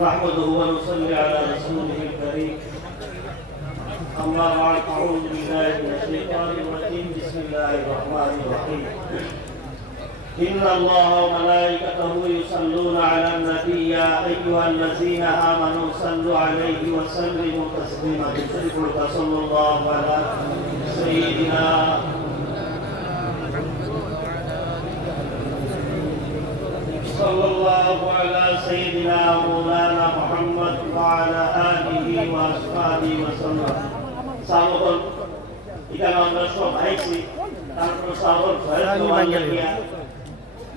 نحمده ونصلي على رسوله الكريم. أما بعد أعوذ بالله من الشيطان الرجيم. بسم الله الرحمن الرحيم. إن الله وملائكته يصلون على النبي يا أيها الذين آمنوا صلوا عليه وسلموا تسليما. صلى الله على سيدنا صلى الله على سيدنا مولانا محمد وعلى آله وأصحابه وسلم সাবকল এখানে আমরা সব আইছি তারপর সাবল Lagi panggil.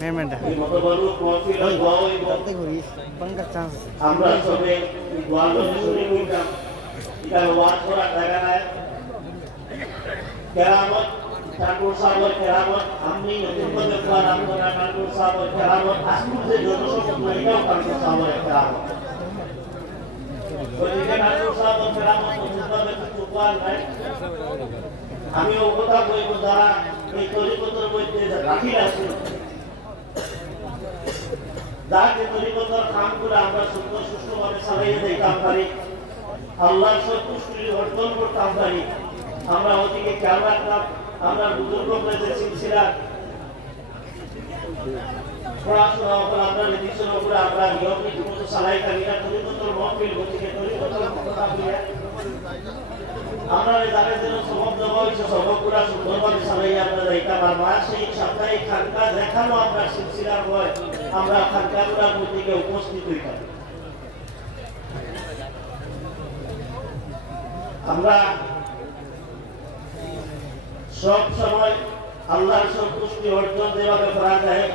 Memang dah. এই মতবরু প্রফিল দোয়া হইব Kategori pangkat chance. আমরা সবে এই দোয়া করে শুরু করতাম এখানে ওয়াজ করা জায়গা নাই কেরামত ঠাকুর সাগর কেরামত আমি নতুন করে ঠাকুর যে ঠাকুর ঠাকুর নতুন করে ও কথা বলব যারা এই তরিকতর মধ্যে রাখি আছে। যাকে তরিকতর কামগুলো আমরা সুন্দর সুষ্ঠুভাবে চালাইয়ে দিতাম পারি। আল্লাহর সন্তুষ্টি অর্জন করতাম পারি। আমরা ওদিকে খেয়াল রাখলাম। আমরা বুজুর্গ সিলসিলা। উপর আমরা নির্দিষ্ট উপরে আমরা নিয়ম মতো চালাই থাকি না তরিকতর মহফিল গতিকে তরিকতর আমরা যাদের জন্য সবক দেওয়া হয়েছে সবকগুলা সুন্দরভাবে চালাইয়া আমরা যাইতাম আর মাসিক সাপ্তাহিক খানকা দেখানো আমরা সিলসিলার হয় আমরা খানকাগুলার মধ্যে উপস্থিত হইতাম আমরা সব সময় আল্লাহর সন্তুষ্টি অর্জন যেভাবে করা যায়,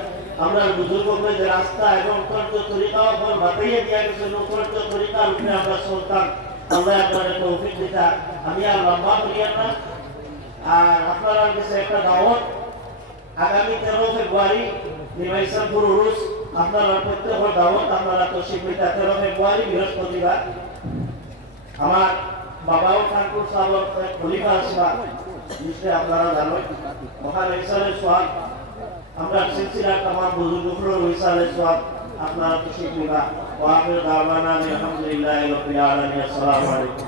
আমরা বুজুর্গকে যে রাস্তা এবং কর্য তরিকা উপর বাতাইয়ে দেওয়া গেছে নকর্য তরিকার উপরে আমরা চলতাম আমরা আপনাদের তৌফিক দিতা আমি আর লম্বা করিয়া না। আর আপনারা কাছে একটা দাওয়াত। আগামী তেরো ফেব্রুয়ারি নিমাইসামপুর উরুস আপনারা প্রত্যেকের দাওয়াত, আপনারা তো স্বীকৃতা তেরো ফেব্রুয়ারি বৃহস্পতিবার। আমার বাবাও ঠাকুর সাহেব খলিফা আসবা নিশ্চয় আপনারা জানেন, মহান ইসালের সোহাগ আমরা সিলসিলা তামাম বুজুর্গগুলোর ইসালের সোহাগ আপনারা তো শিখবা ওয়াহির দাওয়ানা আলহামদুলিল্লাহি, রাব্বিল আলামিন, আসসালামু আলাইকুম।